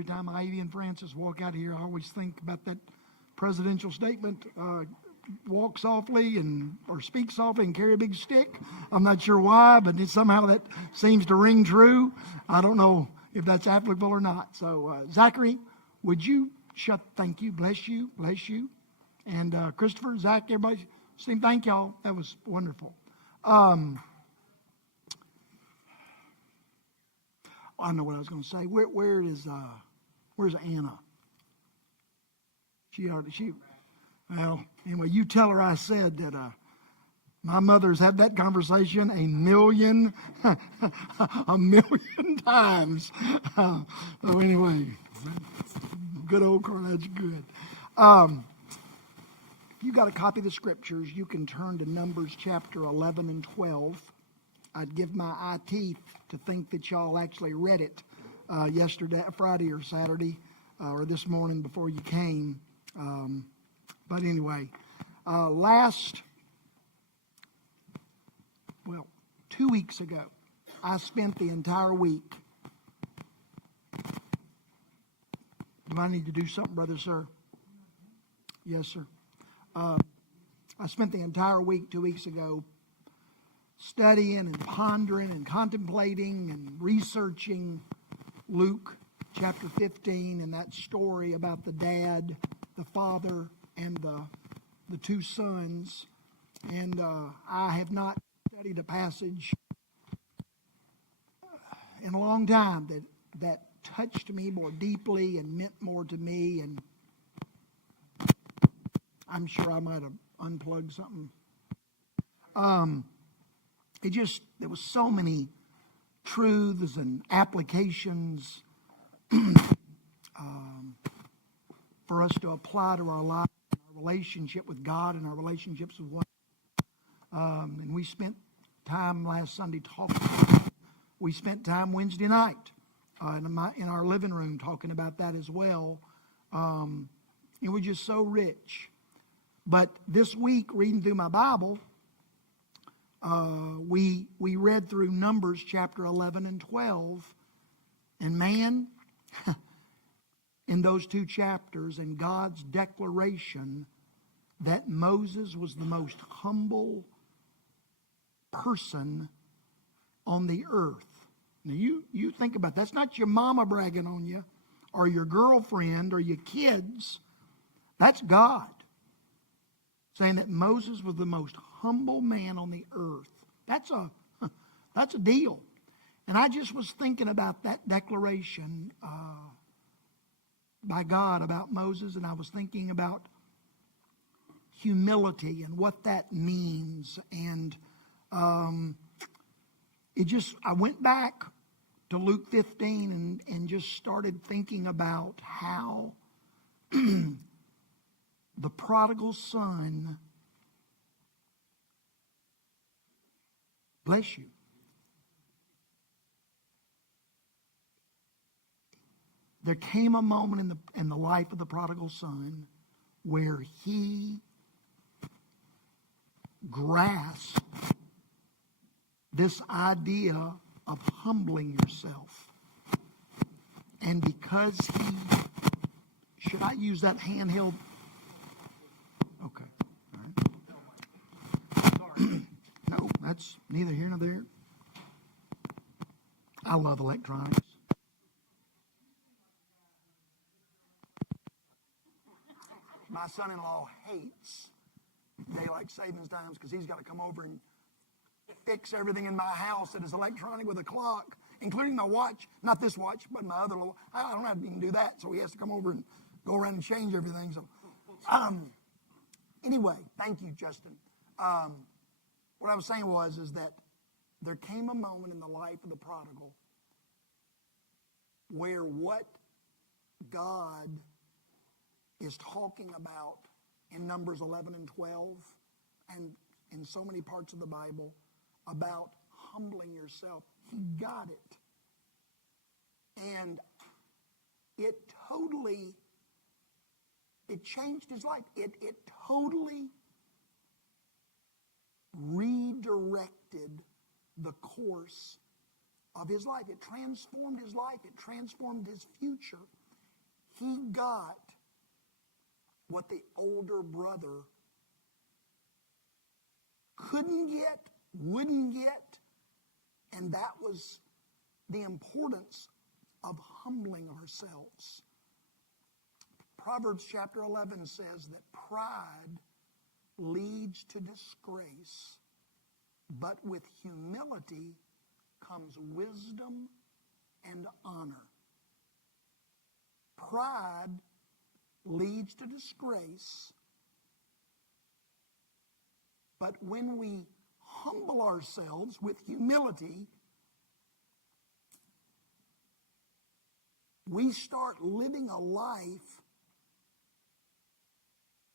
every time Ivy and Francis walk out of here, I always think about that presidential statement, walk softly or speak softly and carry a big stick. I'm not sure why, but somehow that seems to ring true. I don't know if that's applicable or not. So, Zachary, would you thank you, bless you. And Christopher, Zach, everybody, thank y'all. That was wonderful. I know what I was going to say. Where's Anna? Well, anyway, you tell her I said that my mother's had that conversation a million times. So anyway, good old Carl, that's good. If you got a copy of the scriptures, you can turn to Numbers chapter 11 and 12. I'd give my eye teeth to think that y'all actually read it yesterday, Friday or Saturday, or this morning before you came. But anyway, 2 weeks ago, I spent the entire week. Do I need to do something, brother, sir? Yes, sir. I spent the entire week 2 weeks ago studying and pondering and contemplating and researching Luke chapter 15 and that story about the dad, the father, and the two sons. And I have not studied a passage in a long time that touched me more deeply and meant more to me. And I'm sure I might have unplugged something. There was so many truths and applications for us to apply to our lives, our relationship with God and our relationships with one another. And we spent time last Sunday talking about it. We spent time Wednesday night in our living room talking about that as well. It was just so rich. But this week, reading through my Bible, we read through Numbers chapter 11 and 12. And man, in those two chapters and God's declaration that Moses was the most humble person on the earth. Now you think about that. That's not your mama bragging on you or your girlfriend or your kids. That's God saying that Moses was the most humble man on the earth. That's a deal. And I just was thinking about that declaration by God about Moses, and I was thinking about humility and what that means. And I went back to Luke 15 and just started thinking about how the prodigal son, bless you, there came a moment in the life of the prodigal son where he grasped this idea of humbling yourself. And because should I use that handheld? Okay. All right. No, that's neither here nor there. I love electronics. My son-in-law hates daylight savings times because he's got to come over and fix everything in my house that is electronic with a clock, including my watch. Not this watch, but my other little. I don't have to even do that, so he has to come over and go around and change everything. So, anyway, thank you, Justin. What I was saying is that there came a moment in the life of the prodigal where what God is talking about in Numbers 11 and 12 and in so many parts of the Bible about humbling yourself, he got it. And it changed his life. It totally redirected the course of his life. It transformed his life. It transformed his future. He got what the older brother couldn't get, wouldn't get, and that was the importance of humbling ourselves. Proverbs chapter 11 says that pride leads to disgrace, but with humility comes wisdom and honor. Pride leads to disgrace, but when we humble ourselves with humility, we start living a life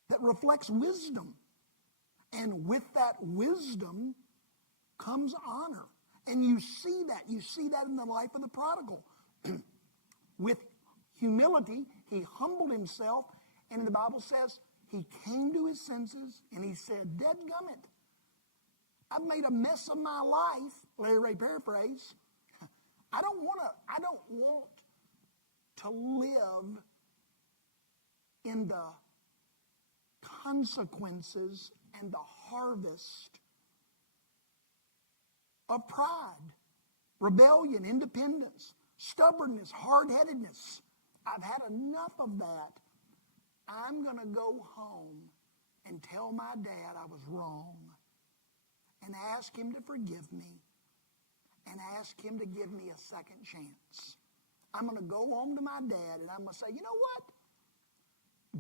that reflects wisdom. And with that wisdom comes honor. And you see that. You see that in the life of the prodigal. With humility, he humbled himself. And the Bible says he came to his senses and he said, "Dadgummit, I've made a mess of my life." Larry Ray paraphrase. I don't want to live in the consequences and the harvest of pride, rebellion, independence, stubbornness, hard-headedness. I've had enough of that. I'm going to go home and tell my dad I was wrong and ask him to forgive me and ask him to give me a second chance. I'm going to go home to my dad and I'm going to say, you know what?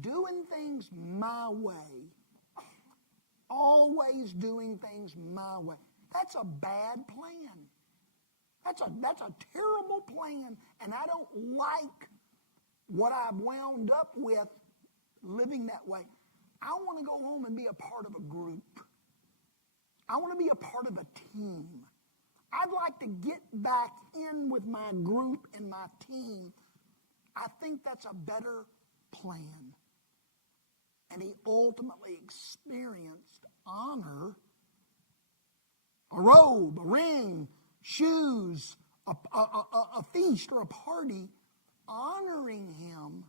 Doing things my way, always doing things my way, that's a bad plan. That's a terrible plan, and I don't like what I've wound up with living that way. I want to go home and be a part of a group. I want to be a part of a team. I'd like to get back in with my group and my team. I think that's a better plan. And he ultimately experienced honor, a robe, a ring, shoes, a feast or a party, honoring him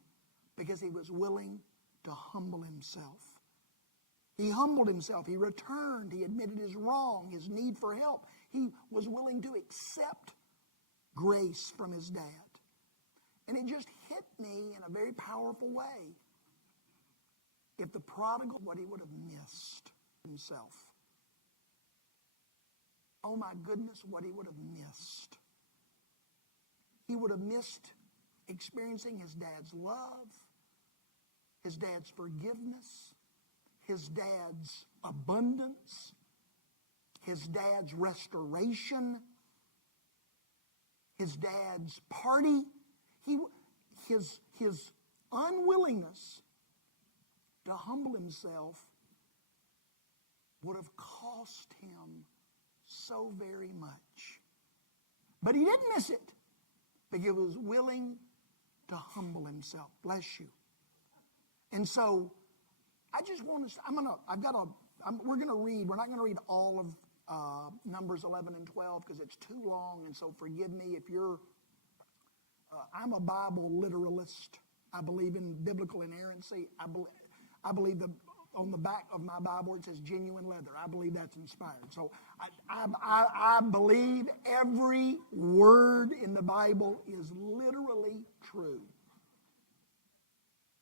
because he was willing to humble himself. He humbled himself. He returned. He admitted his wrong, his need for help. He was willing to accept grace from his dad. And it just hit me in a very powerful way. If the prodigal, what he would have missed himself. Oh my goodness, what he would have missed. He would have missed experiencing his dad's love, his dad's forgiveness, his dad's abundance, his dad's restoration, his dad's party. His unwillingness to humble himself would have cost him so very much. But he didn't miss it because he was willing to humble himself. Bless you. And so I just want to, we're going to read, we're not going to read all of Numbers 11 and 12 because it's too long, and so forgive me if you're, I'm a Bible literalist. I believe in biblical inerrancy. I believe on the back of my Bible it says genuine leather. I believe that's inspired. So I believe every word in the Bible is literally true.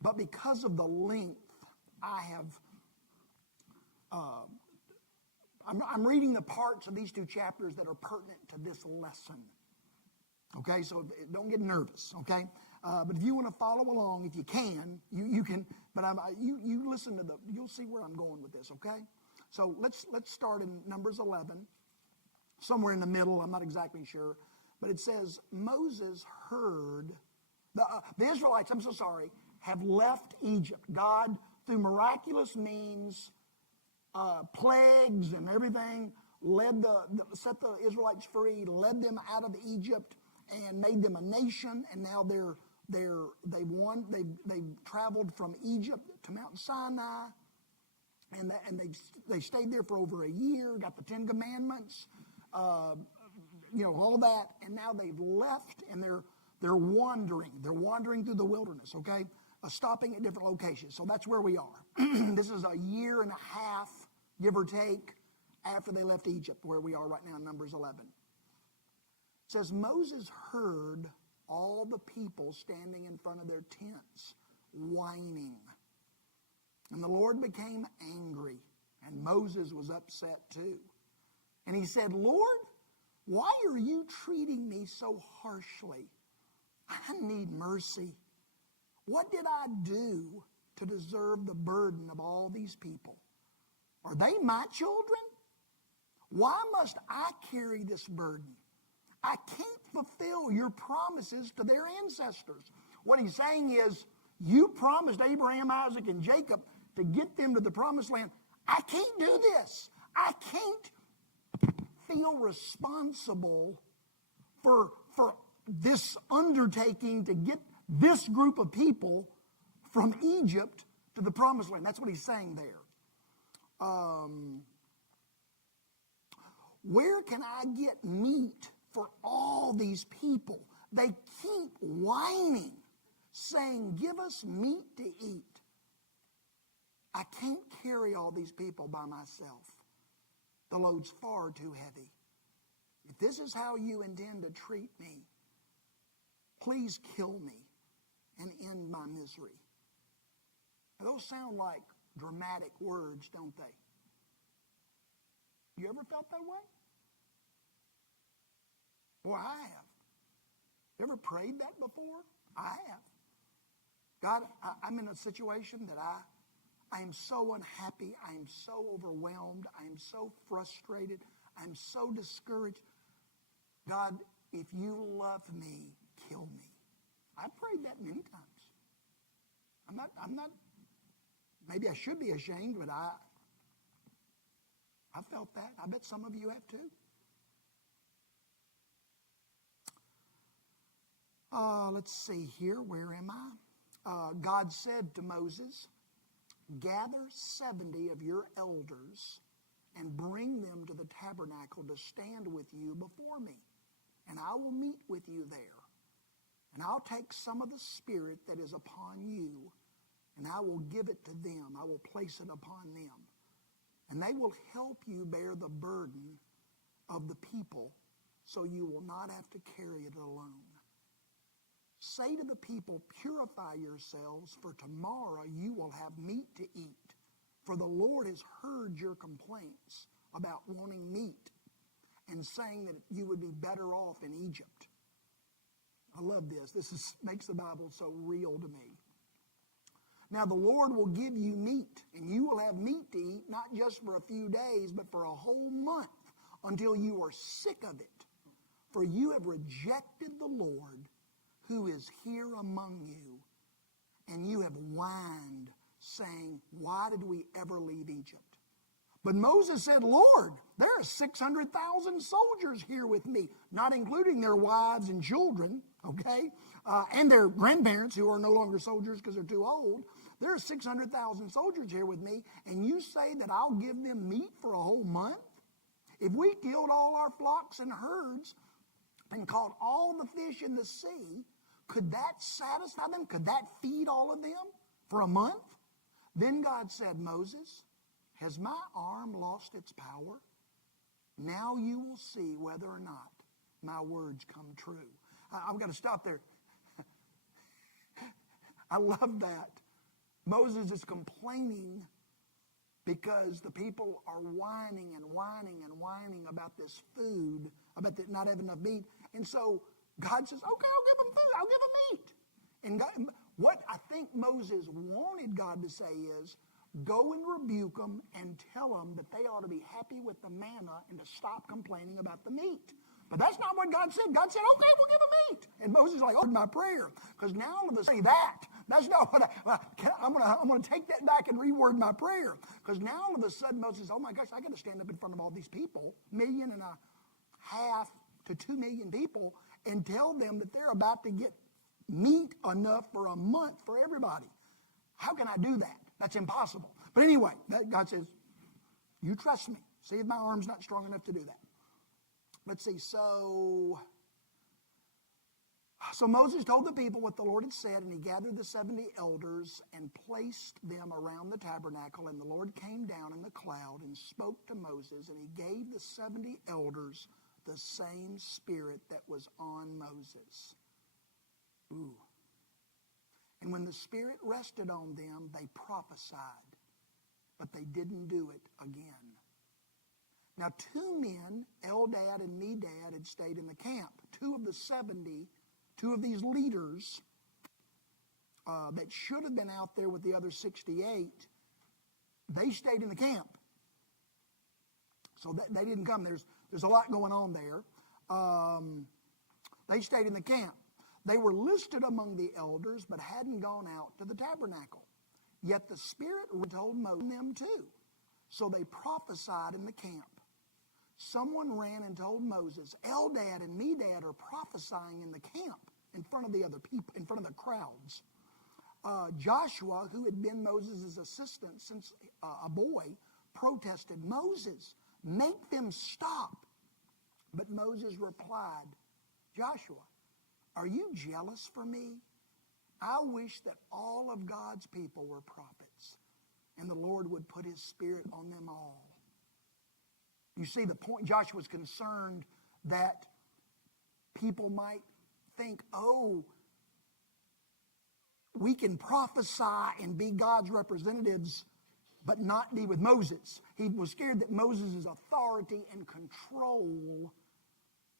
But because of the length, I'm reading the parts of these two chapters that are pertinent to this lesson. Okay, so don't get nervous, okay? But if you want to follow along, if you can, you can. But you listen to you'll see where I'm going with this, okay? So let's start in Numbers 11, somewhere in the middle. I'm not exactly sure, but it says Moses heard the Israelites. I'm so sorry, have left Egypt. God, through miraculous means, plagues and everything, set the Israelites free, led them out of Egypt, and made them a nation. And now they've traveled from Egypt to Mount Sinai, and they stayed there for over a year. Got the Ten Commandments, all that, and now they've left, and They're wandering. They're wandering through the wilderness, okay? Stopping at different locations. So that's where we are. This is a year and a half, give or take, after they left Egypt, where we are right now in Numbers 11. It says, Moses heard all the people standing in front of their tents, whining. And the Lord became angry, and Moses was upset too. And he said, Lord, why are you treating me so harshly? I need mercy. What did I do to deserve the burden of all these people? Are they my children? Why must I carry this burden? I can't fulfill your promises to their ancestors. What he's saying is, you promised Abraham, Isaac, and Jacob to get them to the promised land. I can't do this. I can't feel responsible for this undertaking to get this group of people from Egypt to the promised land. That's what he's saying there. Where can I get meat for all these people? They keep whining, saying, give us meat to eat. I can't carry all these people by myself. The load's far too heavy. If this is how you intend to treat me, please kill me and end my misery. Now, those sound like dramatic words, don't they? You ever felt that way? Well, I have. You ever prayed that before? I have. God, I'm in a situation that I am so unhappy. I am so overwhelmed. I am so frustrated. I'm so discouraged. God, if you love me, kill me. I prayed that many times. I'm not, maybe I should be ashamed, but I felt that. I bet some of you have too. Let's see here. Where am I? God said to Moses, gather 70 of your elders and bring them to the tabernacle to stand with you before me. And I will meet with you there. And I'll take some of the Spirit that is upon you, and I will give it to them. I will place it upon them. And they will help you bear the burden of the people, so you will not have to carry it alone. Say to the people, purify yourselves, for tomorrow you will have meat to eat. For the Lord has heard your complaints about wanting meat and saying that you would be better off in Egypt. I love this. This makes the Bible so real to me. Now the Lord will give you meat, and you will have meat to eat, not just for a few days, but for a whole month, until you are sick of it. For you have rejected the Lord, who is here among you, and you have whined, saying, why did we ever leave Egypt? But Moses said, Lord, there are 600,000 soldiers here with me, not including their wives and children, okay, and their grandparents who are no longer soldiers because they're too old. There are 600,000 soldiers here with me, and you say that I'll give them meat for a whole month? If we killed all our flocks and herds and caught all the fish in the sea, could that satisfy them? Could that feed all of them for a month? Then God said, Moses, has my arm lost its power? Now you will see whether or not my words come true. I've got to stop there. I love that. Moses is complaining because the people are whining and whining and whining about this food, about not having enough meat. And so God says, okay, I'll give them food. I'll give them meat. And God, what I think Moses wanted God to say is, go and rebuke them and tell them that they ought to be happy with the manna and to stop complaining about the meat. But that's not what God said. God said, okay, we'll give them meat. And Moses is like, oh, my prayer. Because now all of a sudden, that's not what I'm going to take that back and reword my prayer. Because now all of a sudden, Moses says, oh my gosh, I got to stand up in front of all these people, 1.5 million to 2 million people, and tell them that they're about to get meat enough for a month for everybody. How can I do that? That's impossible. But anyway, God says, you trust me. See if my arm's not strong enough to do that. Let's see. So So Moses told the people what the Lord had said, and he gathered the 70 elders and placed them around the tabernacle. And the Lord came down in the cloud and spoke to Moses, and he gave the 70 elders the same spirit that was on Moses. Ooh. And when the Spirit rested on them, they prophesied, but they didn't do it again. Now 2 men, Eldad and Medad, had stayed in the camp. 2 of the 70, 2 of these leaders that should have been out there with the other 68, they stayed in the camp. So they didn't come. There's a lot going on there. They stayed in the camp. They were listed among the elders, but hadn't gone out to the tabernacle. Yet the Spirit told Moses them too. So they prophesied in the camp. Someone ran and told Moses, Eldad and Medad are prophesying in the camp in front of the other people, in front of the crowds. Joshua, who had been Moses' assistant since a boy, protested, Moses, make them stop. But Moses replied, Joshua, are you jealous for me? I wish that all of God's people were prophets, and the Lord would put his Spirit on them all. You see the point. Joshua's concerned that people might think, oh, we can prophesy and be God's representatives, but not be with Moses. He was scared that Moses' authority and control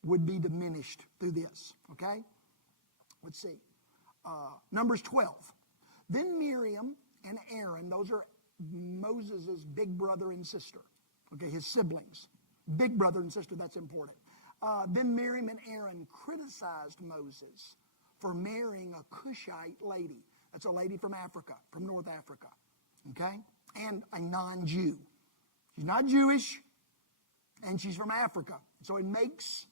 would be diminished through this, okay? Let's see. Numbers 12. Then Miriam and Aaron, those are Moses' big brother and sister, okay, his siblings. Big brother and sister, that's important. Then Miriam and Aaron criticized Moses for marrying a Cushite lady. That's a lady from Africa, from North Africa, okay? And a non-Jew. She's not Jewish, and she's from Africa. So it makes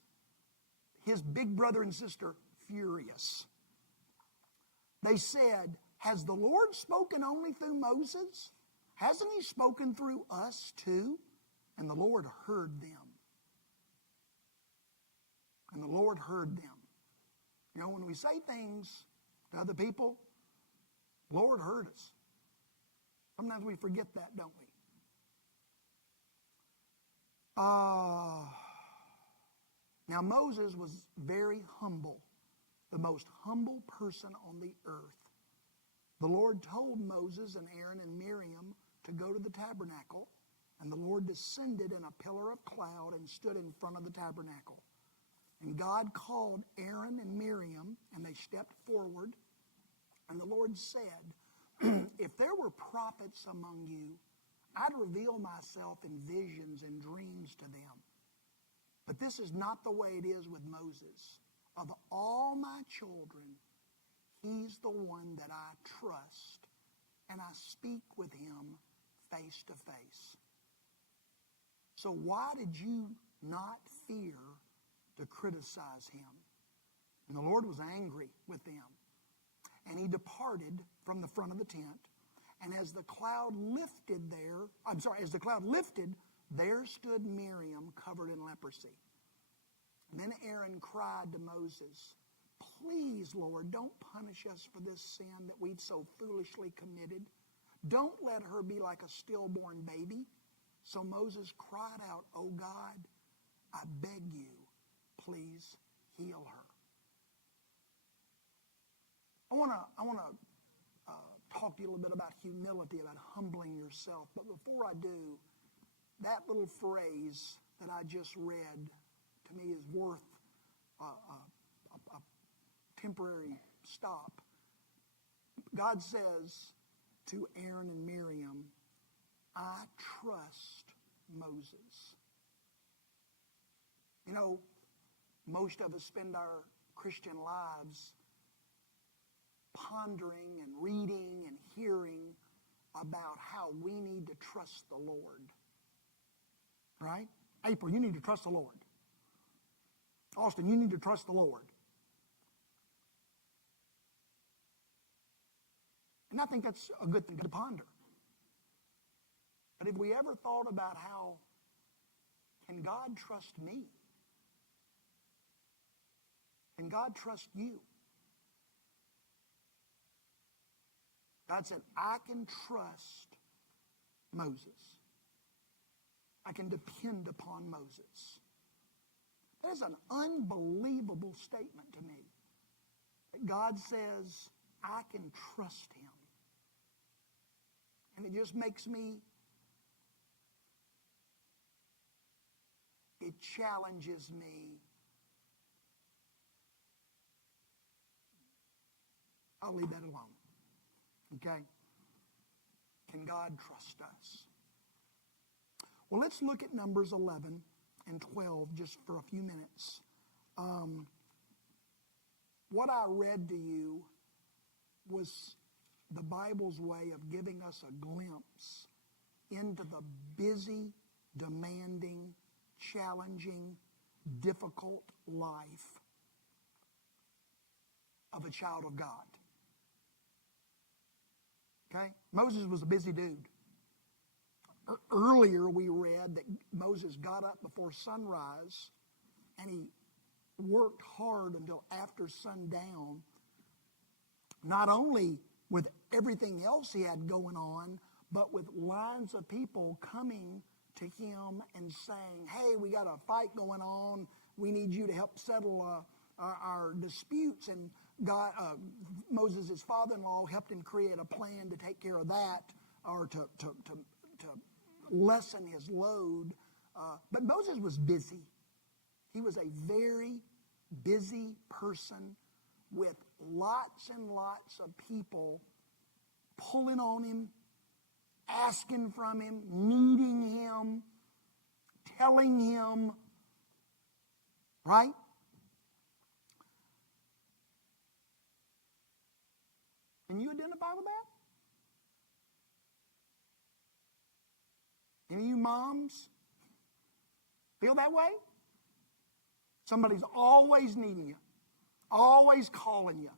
his big brother and sister furious. They said, has the Lord spoken only through Moses? Hasn't he spoken through us too? And the Lord heard them. And the Lord heard them. You know, when we say things to other people, the Lord heard us. Sometimes we forget that, don't we? Now Moses was very humble, the most humble person on the earth. The Lord told Moses and Aaron and Miriam to go to the tabernacle, and the Lord descended in a pillar of cloud and stood in front of the tabernacle. And God called Aaron and Miriam, and they stepped forward, and the Lord said, if there were prophets among you, I'd reveal myself in visions and dreams to them. But this is not the way it is with Moses. Of all my children, he's the one that I trust, and I speak with him face to face. So why did you not fear to criticize him? And the Lord was angry with them. And he departed from the front of the tent. And as the cloud lifted, there stood Miriam covered in leprosy. And then Aaron cried to Moses, please, Lord, don't punish us for this sin that we'd so foolishly committed. Don't let her be like a stillborn baby. So Moses cried out, oh God, I beg you, please heal her. I want to talk to you a little bit about humility, about humbling yourself. But before I do, that little phrase that I just read to me is worth a temporary stop. God says to Aaron and Miriam, I trust Moses. You know, most of us spend our Christian lives pondering and reading and hearing about how we need to trust the Lord. Right? April, you need to trust the Lord. Austin, you need to trust the Lord. And I think that's a good thing to ponder. But have we ever thought about how can God trust me? Can God trust you? God said, I can trust Moses. I can depend upon Moses. That is an unbelievable statement to me. That God says, I can trust him. And it just makes me, it challenges me. I'll leave that alone. Okay? Can God trust us? Well, let's look at Numbers 11 and 12 just for a few minutes. What I read to you was the Bible's way of giving us a glimpse into the busy, demanding, challenging, difficult life of a child of God. Okay? Moses was a busy dude. Earlier we read that Moses got up before sunrise and he worked hard until after sundown, not only with everything else he had going on, but with lines of people coming to him and saying, hey, we got a fight going on. We need you to help settle our disputes. And God, Moses' father-in-law helped him create a plan to take care of that, or to lessen his load. But Moses was busy. He was a very busy person with lots and lots of people pulling on him, asking from him, needing him, telling him, right? Can you identify with that? Any of you moms feel that way? Somebody's always needing you, always calling you,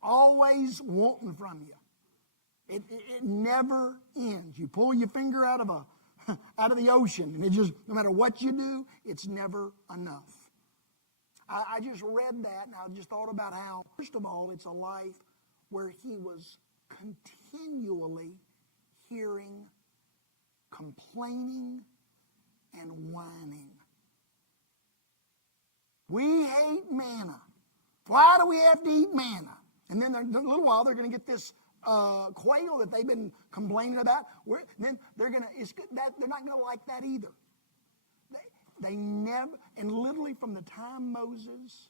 always wanting from you. It never ends. You pull your finger out of the ocean, and it just, no matter what you do, it's never enough. I just read that, and I just thought about how, first of all, it's a life where he was continually hearing complaining and whining. We hate manna. Why do we have to eat manna? And then in a little while they're going to get this quail that they've been complaining about. Then they're not going to like that either. They never, and literally from the time Moses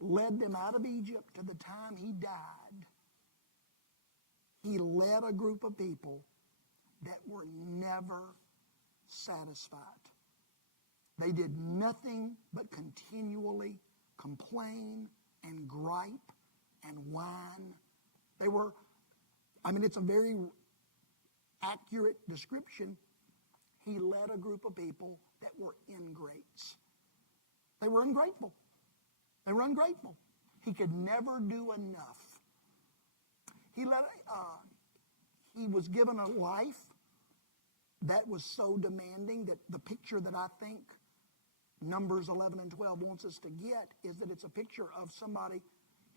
led them out of Egypt to the time he died, he led a group of people that were never satisfied. They did nothing but continually complain and gripe and whine. It's a very accurate description. He led a group of people that were ingrates. They were ungrateful. They were ungrateful. He could never do enough. He was given a life that was so demanding that the picture that I think Numbers 11 and 12 wants us to get is that it's a picture of somebody,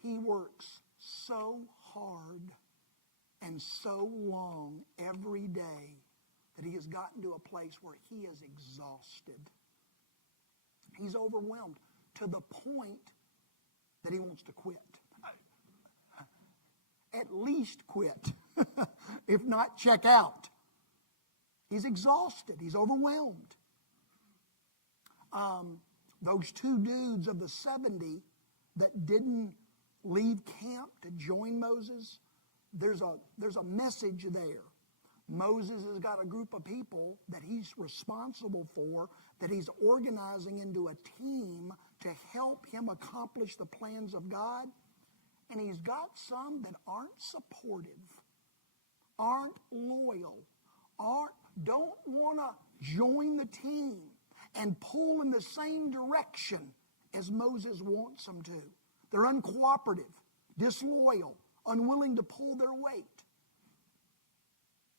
he works so hard and so long every day that he has gotten to a place where he is exhausted. He's overwhelmed to the point that he wants to quit. At least quit, if not check out. He's exhausted. He's overwhelmed. Those two dudes of the 70 that didn't leave camp to join Moses, there's a message there. Moses has got a group of people that he's responsible for, that he's organizing into a team to help him accomplish the plans of God. And he's got some that aren't supportive, aren't loyal, don't want to join the team and pull in the same direction as Moses wants them to. They're uncooperative, disloyal, unwilling to pull their weight.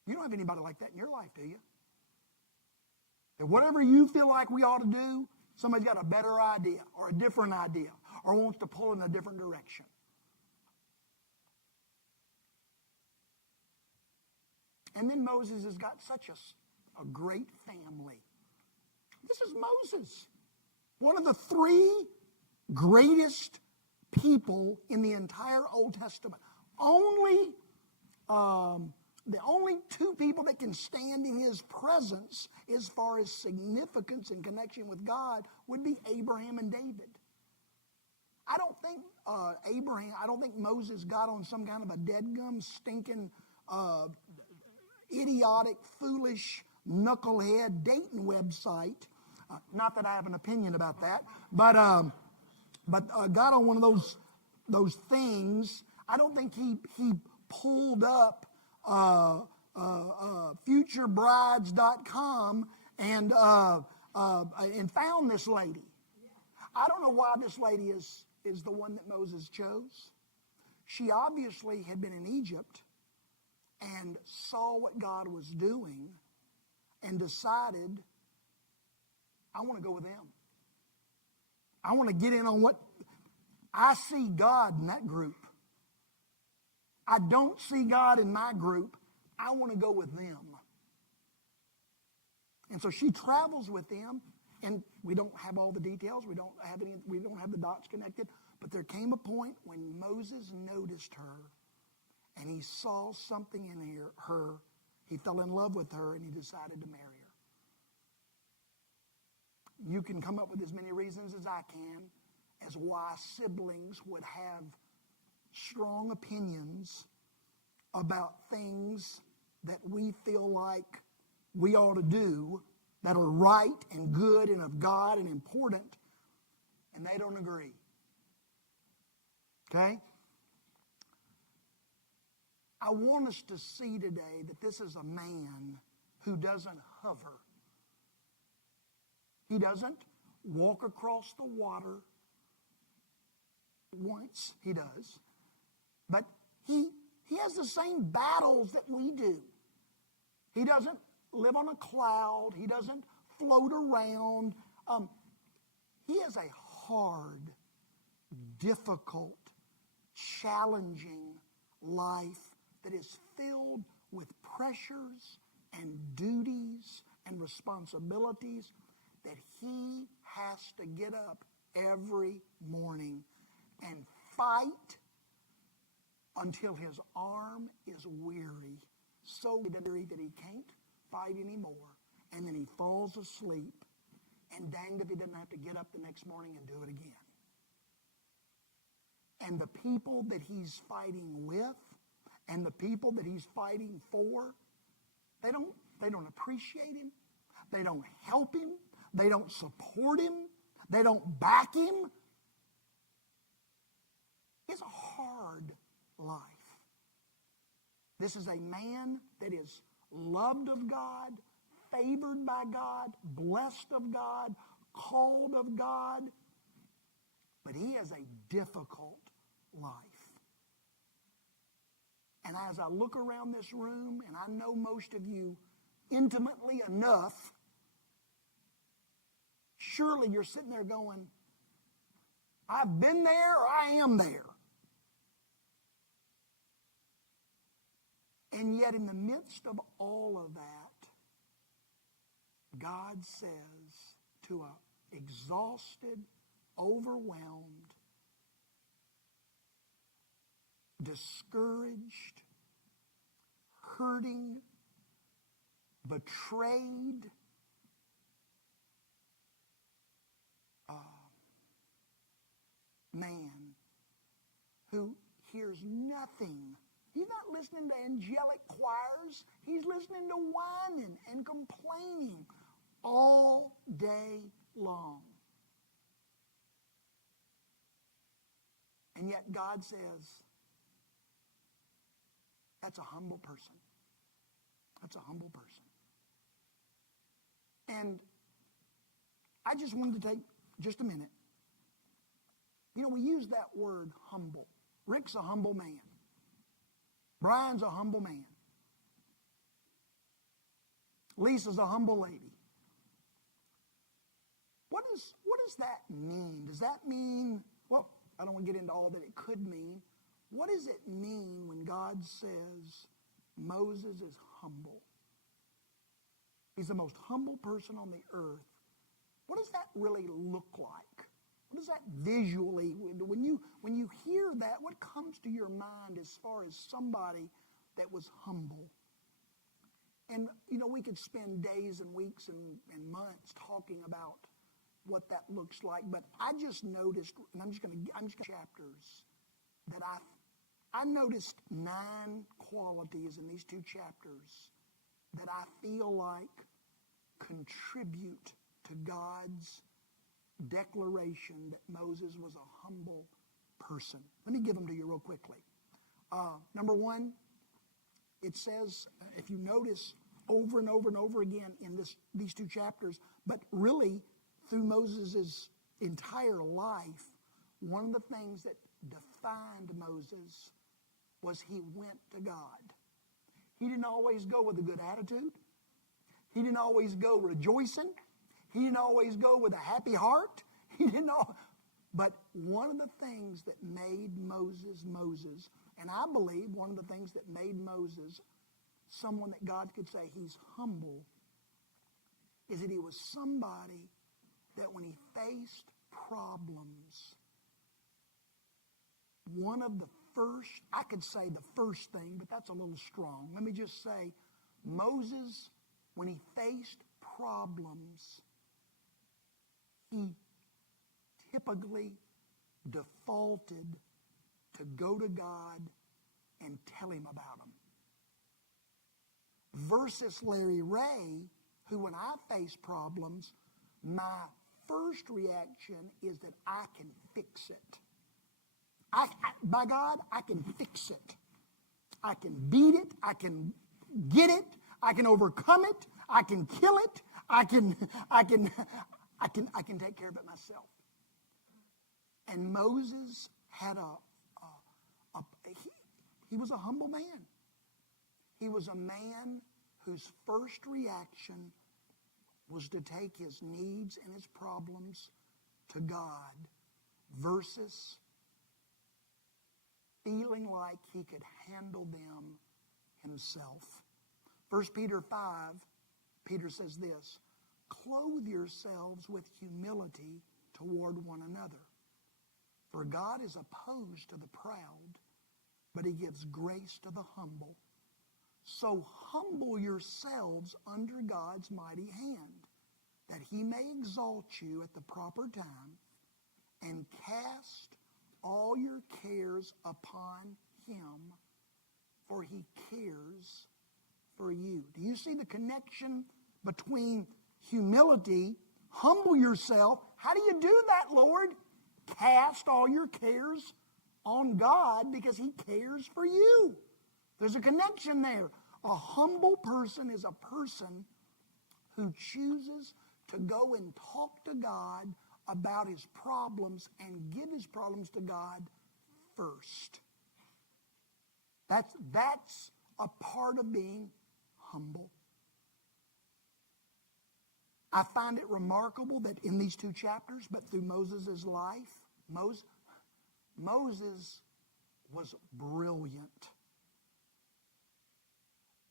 You don't have anybody like that in your life, do you? That whatever you feel like we ought to do, somebody's got a better idea or a different idea or wants to pull in a different direction. And then Moses has got such a great family. This is Moses, one of the three greatest people in the entire Old Testament. The only two people that can stand in his presence as far as significance and connection with God would be Abraham and David. I don't think Moses got on some kind of a deadgum, stinking, idiotic, foolish, knucklehead dating website. Not that I have an opinion about that, but got on one of those things. I don't think he pulled up futurebrides.com and found this lady. I don't know why this lady is the one that Moses chose. She obviously had been in Egypt and saw what God was doing and decided, I want to go with them. I want to get in on what I see God in that group. I don't see God in my group. I want to go with them. And so she travels with them, and we don't have all the details. We don't have the dots connected. But there came a point when Moses noticed her, and he saw something in her. He fell in love with her, and he decided to marry her. You can come up with as many reasons as I can as why siblings would have strong opinions about things that we feel like we ought to do that are right and good and of God and important, and they don't agree. Okay? I want us to see today that this is a man who doesn't hover. He doesn't walk across the water once. He does. But he has the same battles that we do. He doesn't live on a cloud. He doesn't float around. He has a hard, difficult, challenging life that is filled with pressures and duties and responsibilities that he has to get up every morning and fight until his arm is weary, so weary that he can't fight anymore, and then he falls asleep, and danged if he doesn't have to get up the next morning and do it again. And the people that he's fighting with and the people that he's fighting for, they don't appreciate him. They don't help him. They don't support him. They don't back him. It's a hard life. This is a man that is loved of God, favored by God, blessed of God, called of God, but he has a difficult life. And as I look around this room, and I know most of you intimately enough, surely you're sitting there going, I've been there or I am there. And yet in the midst of all of that, God says to an exhausted, overwhelmed, discouraged, hurting, betrayed, man who hears nothing. He's not listening to angelic choirs. He's listening to whining and complaining all day long. And yet God says, that's a humble person. That's a humble person. And I just wanted to take just a minute. You know, we use that word humble. Rick's a humble man. Brian's a humble man. Lisa's a humble lady. What does that mean? Does that mean, well, I don't want to get into all that it could mean. What does it mean when God says Moses is humble. He's the most humble person on the earth. What does that really look like? What does that visually, when you hear that, what comes to your mind as far as somebody that was humble? And, we could spend days and weeks and months talking about what that looks like. But I just noticed, and I'm just going to chapters, that I noticed 9 qualities in these 2 chapters that I feel like contribute to God's declaration that Moses was a humble person. Let me give them to you real quickly. Number 1, it says, if you notice over and over and over again in these 2 chapters, but really through Moses' entire life, one of the things that defined Moses was he went to God. He didn't always go with a good attitude. He didn't always go rejoicing. He didn't always go with a happy heart. But one of the things that made Moses Moses, and I believe one of the things that made Moses someone that God could say he's humble, is that he was somebody that when he faced problems, one of the first, I could say the first thing, but that's a little strong. Let me just say, Moses, when he faced problems, he typically defaulted to go to God and tell him about them. Versus Larry Ray, who when I face problems, my first reaction is that I can fix it. By God, I can fix it. I can beat it. I can get it. I can overcome it. I can kill it. I can take care of it myself. And Moses had he was a humble man. He was a man whose first reaction was to take his needs and his problems to God versus feeling like he could handle them himself. 1 Peter 5, Peter says this, "Clothe yourselves with humility toward one another. For God is opposed to the proud, but he gives grace to the humble. So humble yourselves under God's mighty hand, that he may exalt you at the proper time, and cast all your cares upon him, for he cares for you." Do you see the connection between humility, humble yourself? How do you do that, Lord? Cast all your cares on God because he cares for you. There's a connection there. A humble person is a person who chooses to go and talk to God about his problems and give his problems to God first. That's a part of being humble. I find it remarkable that in these 2 chapters, but through Moses' life, Moses was brilliant.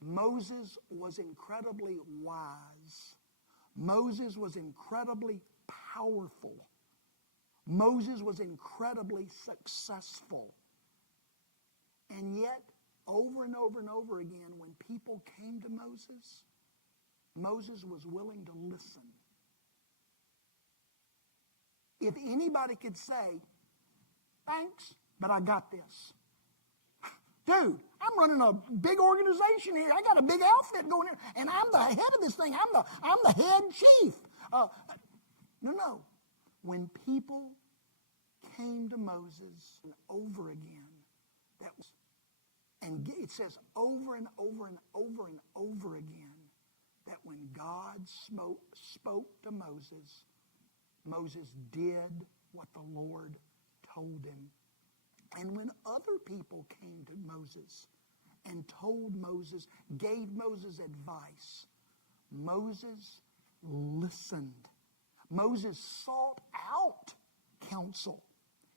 Moses was incredibly wise. Moses was incredibly powerful. Moses was incredibly successful. And yet, over and over and over again, when people came to Moses, Moses was willing to listen. If anybody could say, "Thanks, but I got this." Dude, I'm running a big organization here. I got a big outfit going here, and I'm the head of this thing. I'm the head chief. No. When people came to Moses and over again, and it says over and over and over and over again, that when God spoke to Moses, Moses did what the Lord told him. And when other people came to Moses and told Moses, gave Moses advice, Moses listened. Moses sought out counsel.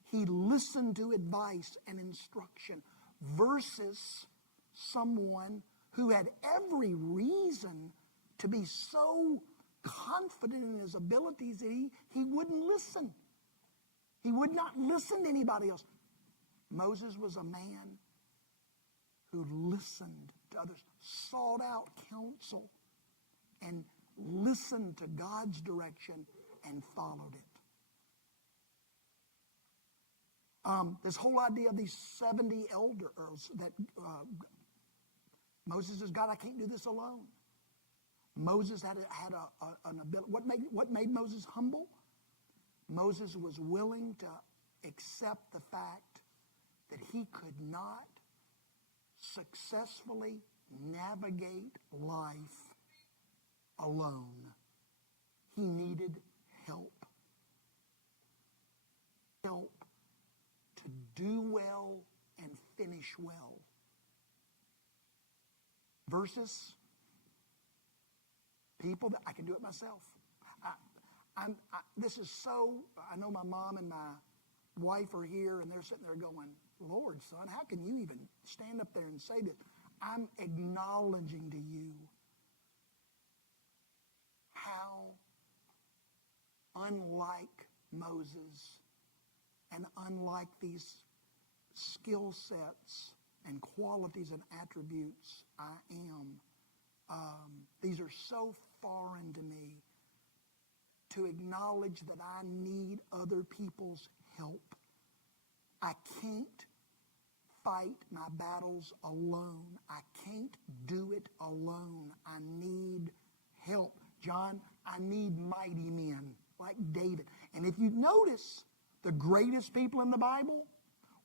He listened to advice and instruction versus someone who had every reason to be so confident in his abilities that he wouldn't listen. He would not listen to anybody else. Moses was a man who listened to others, sought out counsel, and listened to God's direction and followed it. This whole idea of these 70 elders that Moses says, God, I can't do this alone. Moses had an ability. What made Moses humble? Moses was willing to accept the fact that he could not successfully navigate life alone. He needed help. Help to do well and finish well. Versus people that I can do it myself. This is so, I know my mom and my wife are here and they're sitting there going, Lord, son, how can you even stand up there and say this? I'm acknowledging to you how unlike Moses and unlike these skill sets and qualities and attributes I am. These are so foreign to me to acknowledge that I need other people's help. I can't fight my battles alone. I can't do it alone. I need help. John, I need mighty men like David. And if you notice, the greatest people in the Bible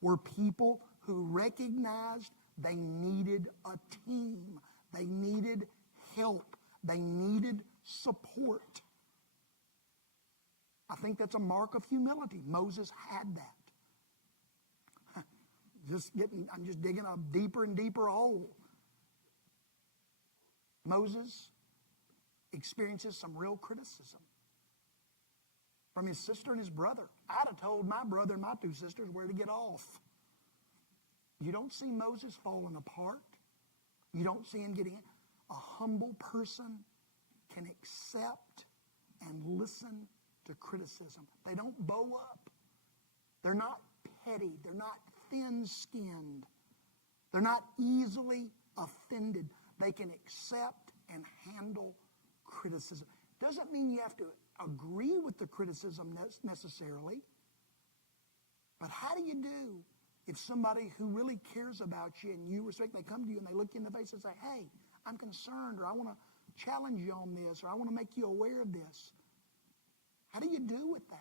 were people who recognized they needed a team. They needed help. They needed support. I think that's a mark of humility. Moses had that. I'm just digging a deeper and deeper hole. Moses experiences some real criticism from his sister and his brother. I'd have told my brother and my two sisters where to get off. You don't see Moses falling apart. You don't see him getting... A humble person can accept and listen to criticism. They don't bow up. They're not petty. They're not thin-skinned. They're not easily offended. They can accept and handle criticism. Doesn't mean you have to agree with the criticism necessarily. But how do you do if somebody who really cares about you and you respect, they come to you and they look you in the face and say, hey, I'm concerned, or I want to challenge you on this, or I want to make you aware of this. How do you do with that?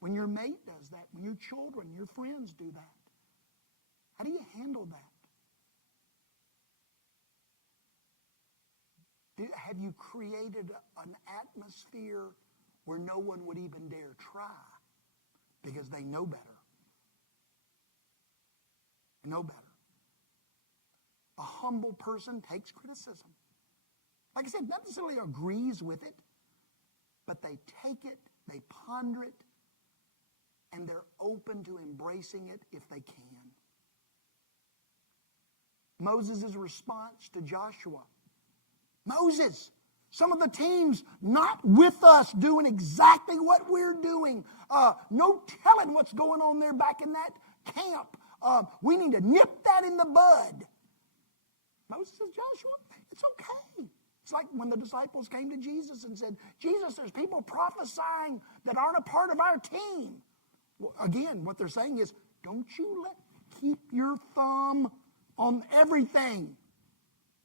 When your mate does that, when your children, your friends do that. How do you handle that? Have you created an atmosphere where no one would even dare try because they know better? Know better. A humble person takes criticism. Like I said, not necessarily agrees with it, but they take it, they ponder it, and they're open to embracing it if they can. Moses' response to Joshua. Moses, some of the team's not with us doing exactly what we're doing. No telling what's going on there back in that camp. We need to nip that in the bud. Moses says, Joshua, it's okay. It's like when the disciples came to Jesus and said, Jesus, there's people prophesying that aren't a part of our team. Well, again, what they're saying is, don't you keep your thumb on everything.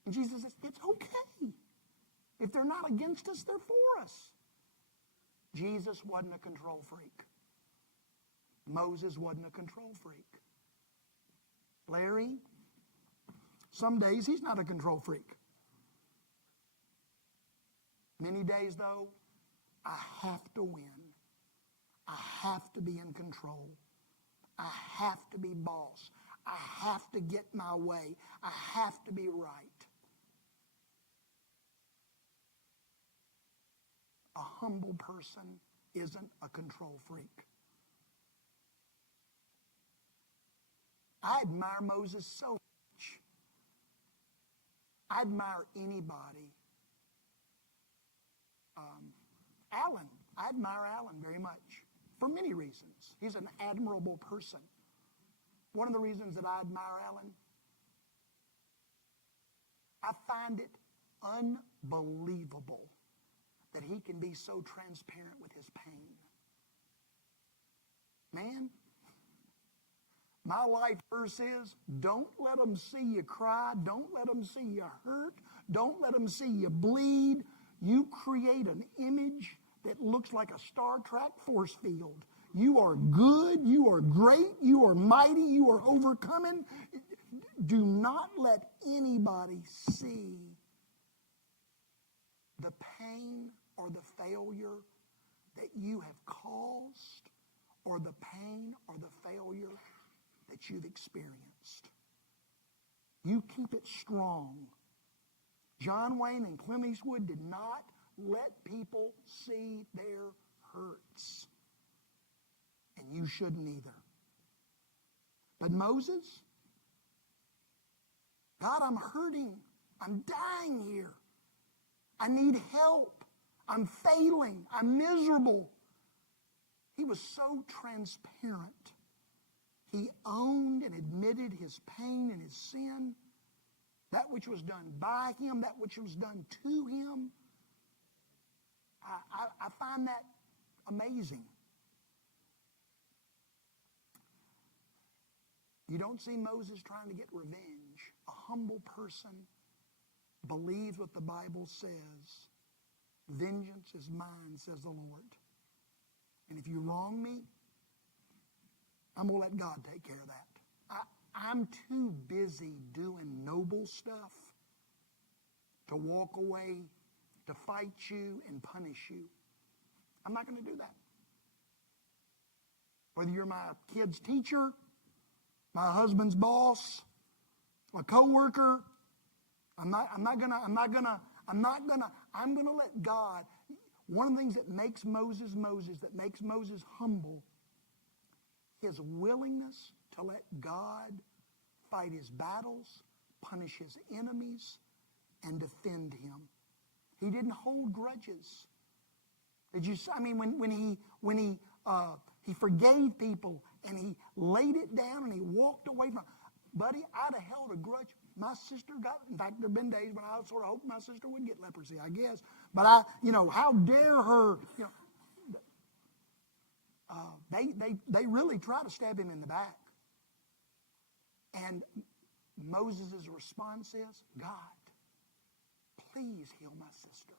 And Jesus says, it's okay. If they're not against us, they're for us. Jesus wasn't a control freak. Moses wasn't a control freak. Larry, some days he's not a control freak. Many days, though, I have to win. I have to be in control. I have to be boss. I have to get my way. I have to be right. A humble person isn't a control freak. I admire Moses so much. I admire anybody. Alan. I admire Alan very much for many reasons. He's an admirable person. One of the reasons that I admire Alan, I find it unbelievable that he can be so transparent with his pain. Man, my life verse is, don't let them see you cry. Don't let them see you hurt. Don't let them see you bleed. You create an image that looks like a Star Trek force field. You are good. You are great. You are mighty. You are overcoming. Do not let anybody see the pain or the failure that you have caused, or the pain or the failure that you've experienced. You keep it strong. John Wayne and Clint Eastwood did not let people see their hurts. And you shouldn't either. But Moses, God, I'm hurting. I'm dying here. I need help. I'm failing. I'm miserable. He was so transparent. He owned and admitted his pain and his sin, that which was done by him, that which was done to him. I find that amazing. You don't see Moses trying to get revenge. A humble person believes what the Bible says. Vengeance is mine, says the Lord. And if you wrong me, I'm going to let God take care of that. I'm too busy doing noble stuff to walk away, to fight you and punish you. I'm not going to do that. Whether you're my kid's teacher, my husband's boss, a coworker, I'm gonna let God. One of the things that makes Moses Moses, that makes Moses humble, his willingness to let God fight his battles, punish his enemies, and defend him. He didn't hold grudges. Did you? I mean, when he forgave people and he laid it down and he walked away from. Buddy, I'd have held a grudge. My sister got. In fact, there've been days when I sort of hoped my sister wouldn't get leprosy. I guess, but how dare her? They really try to stab him in the back. And Moses' response is, God, please heal my sister.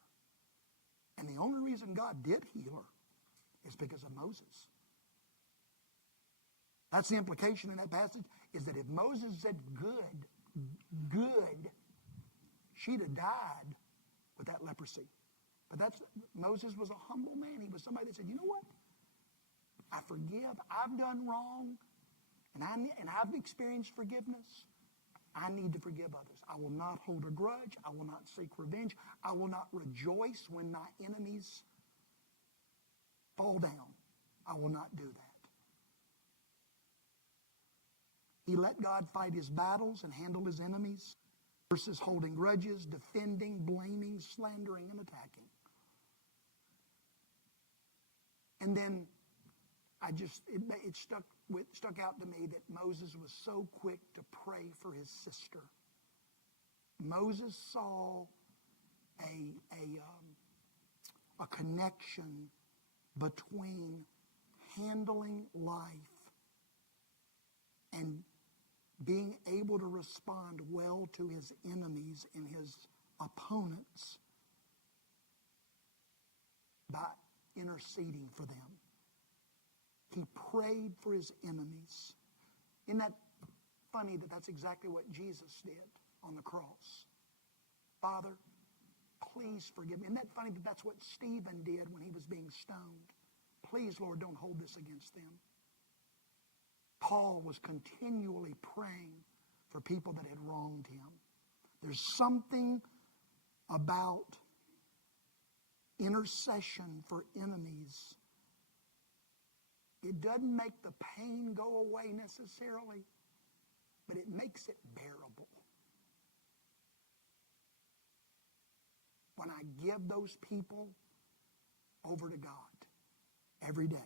And the only reason God did heal her is because of Moses. That's the implication in that passage, is that if Moses said good, she'd have died with that leprosy. But Moses was a humble man. He was somebody that said, you know what? I forgive. I've done wrong. And I've experienced forgiveness. I need to forgive others. I will not hold a grudge. I will not seek revenge. I will not rejoice when my enemies fall down. I will not do that. He let God fight his battles and handle his enemies versus holding grudges, defending, blaming, slandering, and attacking. And then it stuck out to me that Moses was so quick to pray for his sister. Moses saw a connection between handling life and being able to respond well to his enemies and his opponents by interceding for them. He prayed for his enemies. Isn't that funny that that's exactly what Jesus did on the cross? Father, please forgive me. Isn't that funny that that's what Stephen did when he was being stoned? Please, Lord, don't hold this against them. Paul was continually praying for people that had wronged him. There's something about intercession for enemies. It doesn't make the pain go away necessarily, but it makes it bearable. when I give those people over to God every day,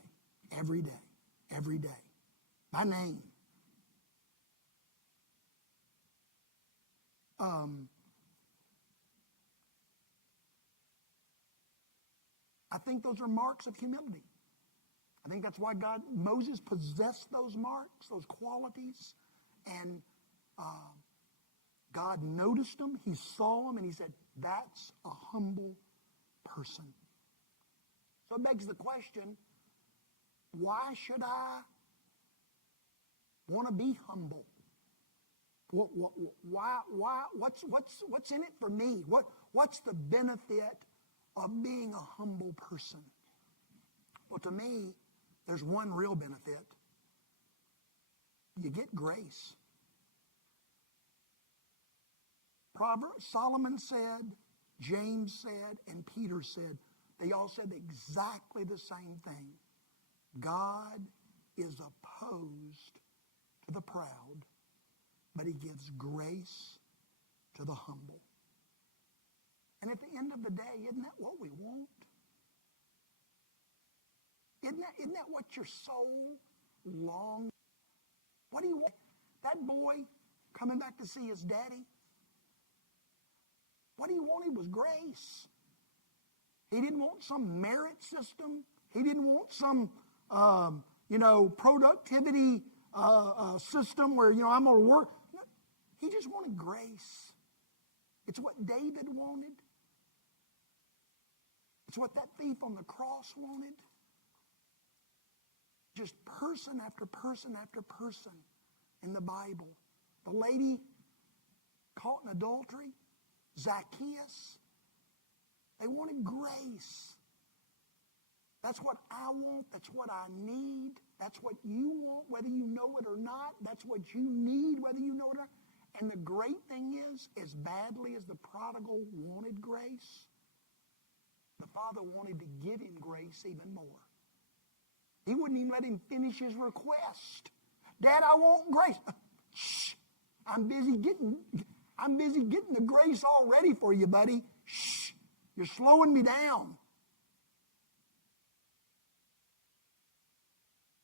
every day, every day, by name. I think those are marks of humility. I think that's why Moses possessed those marks, those qualities, and God noticed them, he saw them, and he said, that's a humble person. So it begs the question, why should I want to be humble? Why? What's in it for me? What's the benefit of being a humble person? Well, to me, there's one real benefit. You get grace. Solomon said, James said, and Peter said, they all said exactly the same thing. God is opposed to the proud, but he gives grace to the humble. And at the end of the day, isn't that what we want? Isn't that what your soul longs? What do you want? That boy coming back to see his daddy, what he wanted was grace. He didn't want some merit system. He didn't want some, productivity system where, I'm going to work. No, he just wanted grace. It's what David wanted. It's what that thief on the cross wanted. Just person after person after person in the Bible. The lady caught in adultery, Zacchaeus, they wanted grace. That's what I want. That's what I need. That's what you want, whether you know it or not. That's what you need, whether you know it or not. And the great thing is, as badly as the prodigal wanted grace, the Father wanted to give him grace even more. He wouldn't even let him finish his request. Dad, I want grace. Shh. I'm busy getting the grace all ready for you, buddy. Shh. You're slowing me down.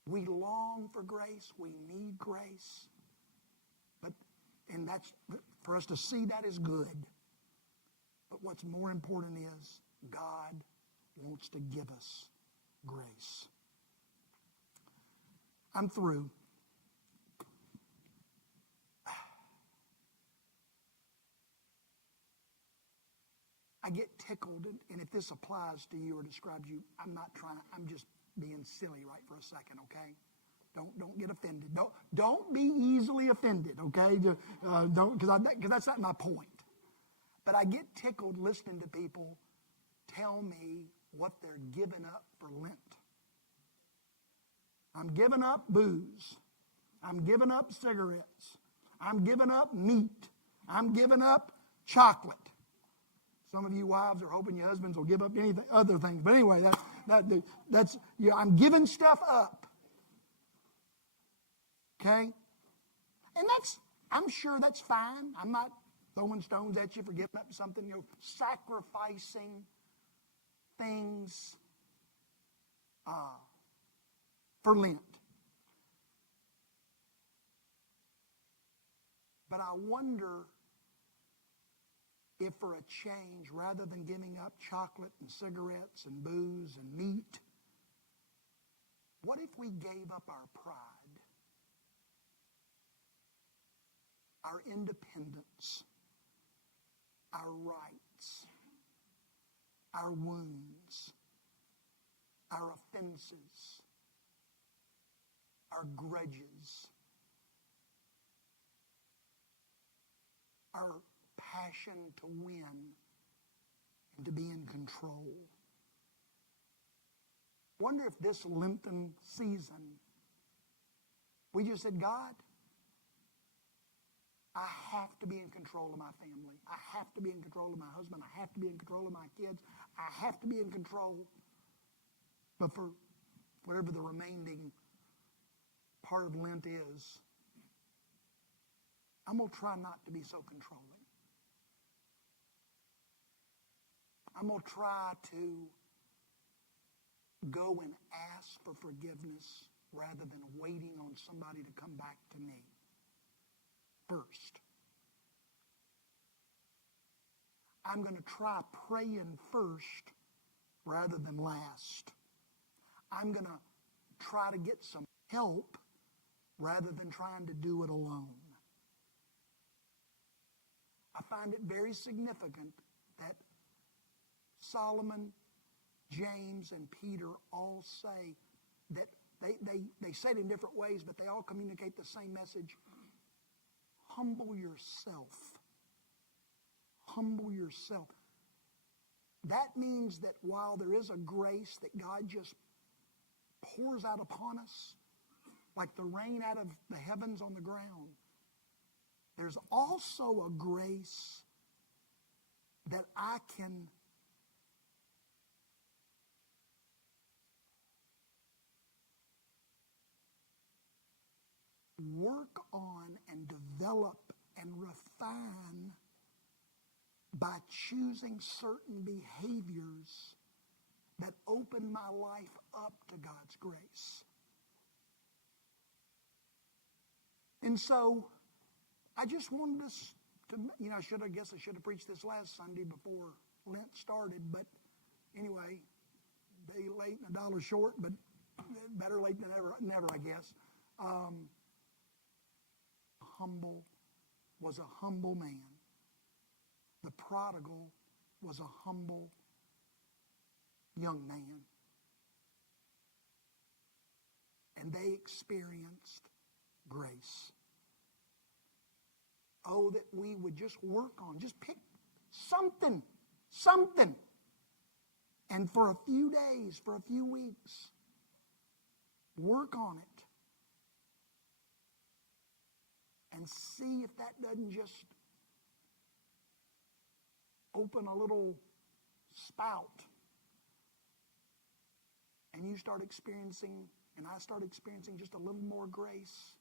We long for grace. We need grace. And that's, for us to see that is good. But what's more important is God wants to give us grace. I'm through. I get tickled, and if this applies to you or describes you, I'm just being silly right for a second, okay? Don't get offended. Don't be easily offended, okay? Because that's not my point. But I get tickled listening to people tell me what they're giving up for Lent. I'm giving up booze. I'm giving up cigarettes. I'm giving up meat. I'm giving up chocolate. Some of you wives are hoping your husbands will give up anything, other things. But anyway, that's I'm giving stuff up. Okay? And I'm sure that's fine. I'm not throwing stones at you for giving up something, sacrificing things for Lent. But I wonder if for a change, rather than giving up chocolate and cigarettes and booze and meat, what if we gave up our pride, our independence, our rights, our wounds, our offenses, our grudges, our passion to win and to be in control? Wonder if this Lenten season we just said, God, I have to be in control of my family. I have to be in control of my husband. I have to be in control of my kids. I have to be in control. But for whatever the remaining part of Lent is, I'm going to try not to be so controlling. I'm going to try to go and ask for forgiveness rather than waiting on somebody to come back to me first. I'm going to try praying first rather than last. I'm going to try to get some help rather than trying to do it alone. I find it very significant that Solomon, James, and Peter all say that they say it in different ways, but they all communicate the same message. Humble yourself. Humble yourself. That means that while there is a grace that God just pours out upon us, like the rain out of the heavens on the ground, there's also a grace that I can work on and develop and refine by choosing certain behaviors that open my life up to God's grace. And so, I just wanted us to, I guess I should have preached this last Sunday before Lent started, but anyway, a day late and $1 short, but better late than never, I guess. Humble was a humble man. The prodigal was a humble young man. And they experienced grace. Oh, that we would just work on, just pick something. And for a few days, for a few weeks, work on it. And see if that doesn't just open a little spout. And you start experiencing, and I start experiencing just a little more grace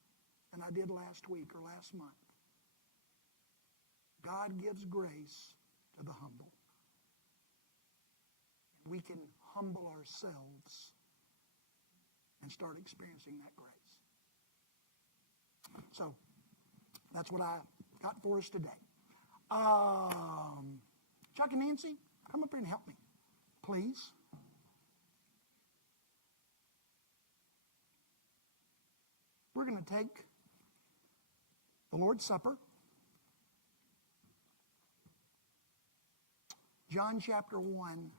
than I did last week or last month. God gives grace to the humble. And we can humble ourselves and start experiencing that grace. So, that's what I got for us today. Chuck and Nancy, come up here and help me, please. We're going to take the Lord's Supper. John chapter 1,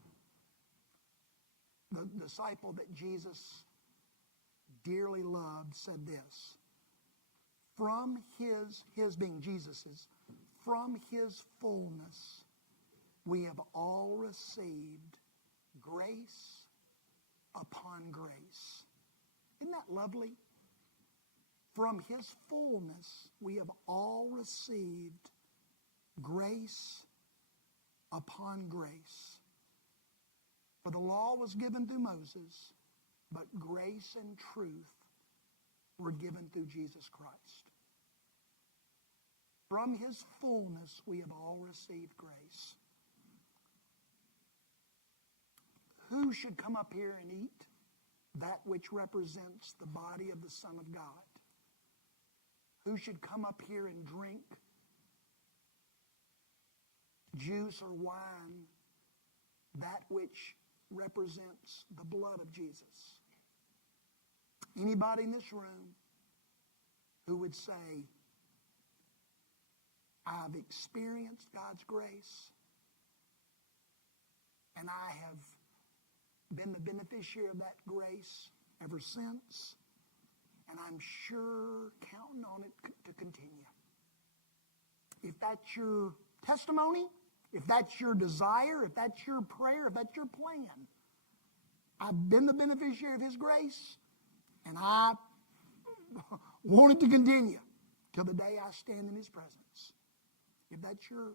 the disciple that Jesus dearly loved said this. From his being Jesus's, from his fullness, we have all received grace upon grace. Isn't that lovely? From his fullness, we have all received grace upon grace. For the law was given through Moses, but grace and truth were given through Jesus Christ. From his fullness, we have all received grace. Who should come up here and eat that which represents the body of the Son of God? Who should come up here and drink juice or wine, that which represents the blood of Jesus? Anybody in this room who would say, I've experienced God's grace and I have been the beneficiary of that grace ever since, and I'm sure counting on it to continue. If that's your testimony, if that's your desire, if that's your prayer, if that's your plan, I've been the beneficiary of his grace, and I want it to continue till the day I stand in his presence. If that's your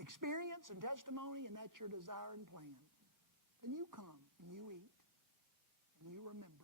experience and testimony, and that's your desire and plan, then you come and you eat and you remember.